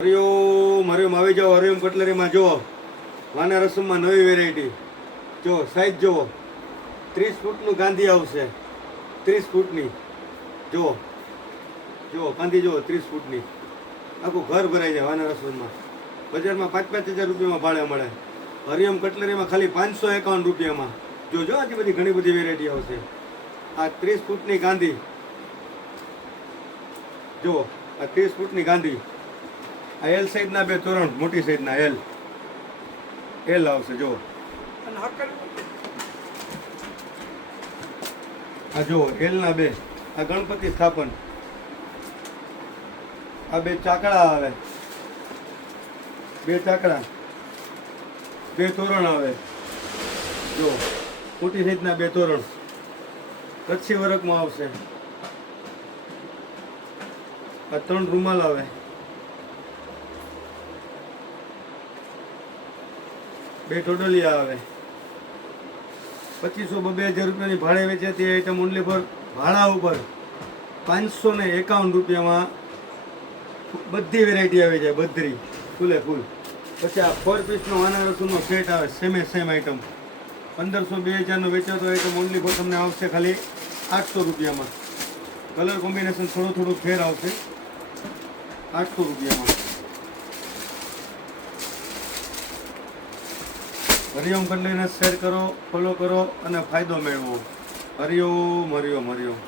હરિઓમ હરિઓમ આવી જાઓ હરિઓમ કટલરીમાં જુઓ વાના રસમમાં નવી વેરાયટી જો સાઈઝ જુઓ 30 ફૂટનું ગાંધી આવશે 30 ફૂટની જુઓ જુઓ ગાંધી જુઓ 30 ફૂટની આખું ઘર ભરાઈ જાય વાના રસમમાં બજારમાં 5-5 હજાર રૂપિયામાં ભાડે મળે હરિઓમ કટલરીમાં ખાલી 551 રૂપિયામાં જોજો આટલી બધી ઘણી બધી વેરાયટી આવશે આ 30 ફૂટની ગાંધી જુઓ આ 30 ફૂટની ગાંધી આ એલ સાઈઝના બે તોરણ મોટી સાઈઝના એલ આવશે જો આ જો એલના બે આ ગણપતિ સ્થાપન આ બે ચાકડા આવે બે ચાકડા બે તોરણ આવે જો મોટી સાઈઝના બે તોરણ કચ્છી વર્કમાં આવશે આ 3 રૂમાલ આવે બે ટોડલિયા આવે 2500-2000 રૂપિયાની ભાડે વેચે તે આઈટમ ઓનલી પર ભાડા ઉપર 551 રૂપિયામાં બધી વેરાયટી આવી જાય બધી ફૂલે ફૂલ પછી આ 4 પીસનો વાના રસમનો સેટ આવે સેમ આઈટમ 1500-2000નો વેચાતો આઈટમ ઓનલી પર તમને આવશે ખાલી 800 રૂપિયામાં કલર કોમ્બિનેશન થોડું ફેર આવશે 800 રૂપિયામાં હરિઓમ કટલરીને શેર કરો ફોલો કરો અને ફાયદો મેળવો હરિઓમ હરિઓમ હરિઓમ